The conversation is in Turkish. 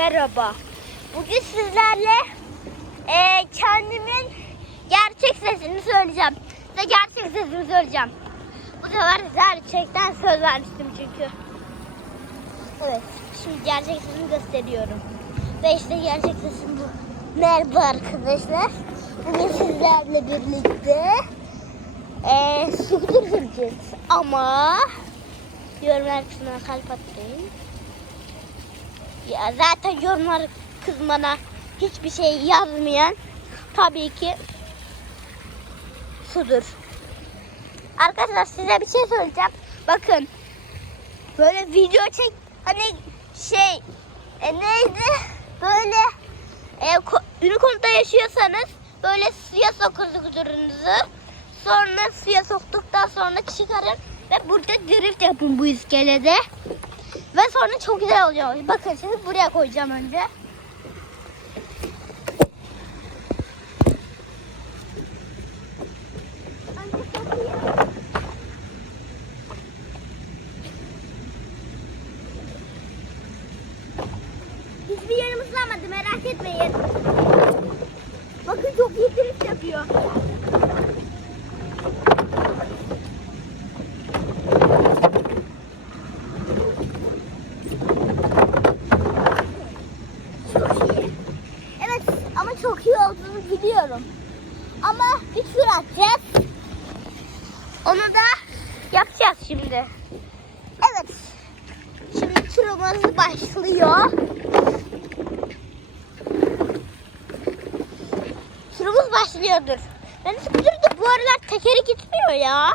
merhaba. Bugün sizlerle eee, kendimin gerçek sesini söyleyeceğim. Size gerçek sesimi söyleyeceğim. Bu sefer gerçekten söz vermiştim çünkü. Evet, şimdi gerçek sesimi gösteriyorum. Ve işte gerçek sesim bu. Merhaba arkadaşlar. Bugün sizlerle birlikte eee scooter süreceğiz. Ama yorumlar kısmına kalp atmayın. Ya zaten yorumlar kızmana hiçbir şey yazmayan tabii ki sudur. Arkadaşlar size bir şey söyleyeceğim. Bakın böyle video çek hani şey e, neydi böyle e, Unicorn'da yaşıyorsanız böyle suya sokun skuturunuzu. Sonra suya soktuktan sonra çıkarın ve burada drift yapın bu iskelede. Ve sonra çok güzel oluyor. Bakın şimdi buraya koyacağım önce. Hiçbir yerim ıslanmadı merak etmeyin. Bakın çok iyi drift yapıyor. Çok iyi. Evet ama çok iyi olduğunu biliyorum. Ama bir tur atacağız. Onu da yapacağız şimdi. Evet. Şimdi turumuz başlıyor. Turumuz başlıyordur. Ben skuterda bu aralar tekeri gitmiyor ya.